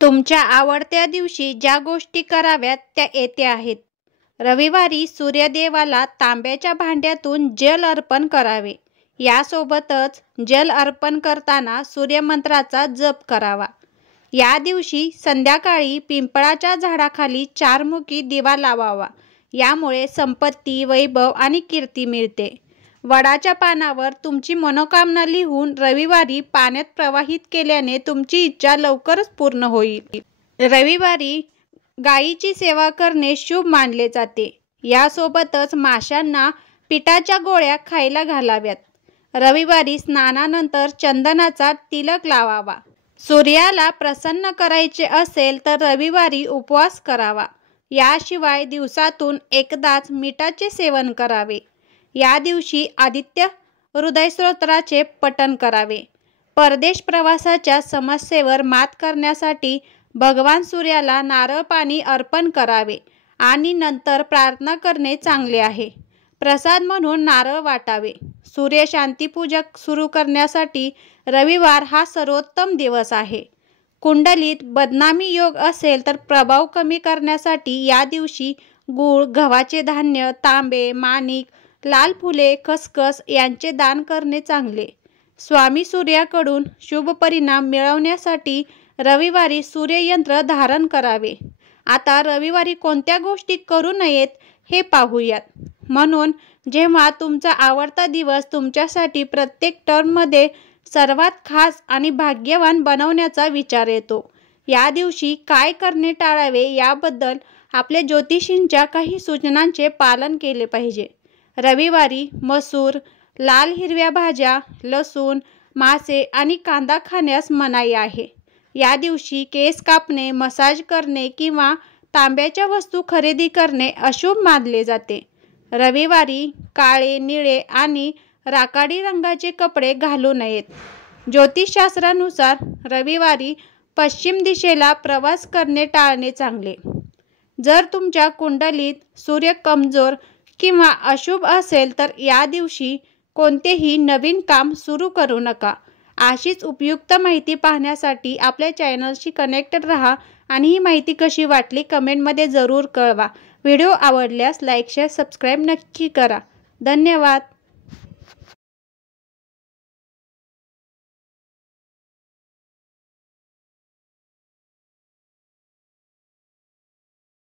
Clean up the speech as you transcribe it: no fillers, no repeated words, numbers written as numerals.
तुमच्या आवडत्या दिवशी ज्या गोष्टी कराव्यात त्या येथे आहेत. रविवारी सूर्यदेवाला तांब्याच्या भांड्यातून जल अर्पण करावे. यासोबतच जल अर्पण करताना सूर्यमंत्राचा जप करावा. या दिवशी संध्याकाळी पिंपळाच्या झाडाखाली चारमुखी दिवा लावावा. यामुळे संपत्ती, वैभव आणि कीर्ती मिळते. वडाच्या पानावर तुमची मनोकामना लिहून रविवारी पाण्यात प्रवाहित केल्याने तुमची इच्छा लवकरच पूर्ण होईल. रविवारी गायीची सेवा करणे शुभ मानले जाते. यासोबतच माशांना पिठाच्या गोळ्या खायला घालाव्यात. रविवारी स्नानानंतर चंदनाचा तिलक लावावा. सूर्याला प्रसन्न करायचे असेल तर रविवारी उपवास करावा. याशिवाय दिवसातून एकदाच मिठाचे सेवन करावे. या दिवशी आदित्य हृदयस्तोत्राचे पठण करावे. परदेश प्रवासाच्या समस्येवर मात करण्यासाठी भगवान सूर्याला नारळ पाणी अर्पण करावे आणि नंतर प्रार्थना करणे चांगले आहे. प्रसाद म्हणून नारळ वाटावे. सूर्य शांतीपूजा सुरू करण्यासाठी रविवार हा सर्वोत्तम दिवस आहे. कुंडलीत बदनामी योग असेल तर प्रभाव कमी करण्यासाठी या दिवशी गूळ, गव्हाचे धान्य, तांबे, माणिक, लाल फुले, खसखस यांचे दान करणे चांगले. स्वामी सूर्याकडून शुभ परिणाम मिळवण्यासाठी रविवारी सूर्ययंत्र धारण करावे. आता रविवारी कोणत्या गोष्टी करू नयेत हे पाहूयात. म्हणून जेव्हा तुमचा आवडता दिवस तुमच्यासाठी प्रत्येक टर्ममध्ये सर्वात खास आणि भाग्यवान बनवण्याचा विचार येतो. या दिवशी काय करणे टाळावे याबद्दल आपल्या ज्योतिषींच्या काही सूचनांचे पालन केले पाहिजे. रविवारी मसूर, लाल हिरव्या भाज्या, लसूण, मासे आणि कांदा खाण्यास मनाई आहे. या दिवशी केस कापणे, मसाज करणे किंवा तांब्याच्या वस्तू खरेदी करणे अशुभ मानले जाते. रविवारी काळे, निळे आणि राखाडी रंगाचे कपडे घालू नयेत. ज्योतिषशास्त्रानुसार रविवारी पश्चिम दिशेला प्रवास करणे टाळणे चांगले. जर तुमच्या कुंडलीत सूर्य कमजोर किंवा अशुभ असेल तर या दिवशी कोणतेही नवीन काम सुरू करू नका. अशीच उपयुक्त माहिती पाहण्यासाठी आपल्या चॅनलशी कनेक्टेड राहा आणि ही माहिती कशी वाटली कमेंटमध्ये जरूर कळवा. व्हिडिओ आवडल्यास लाईक, शेअर, सबस्क्राईब नक्की करा. धन्यवाद.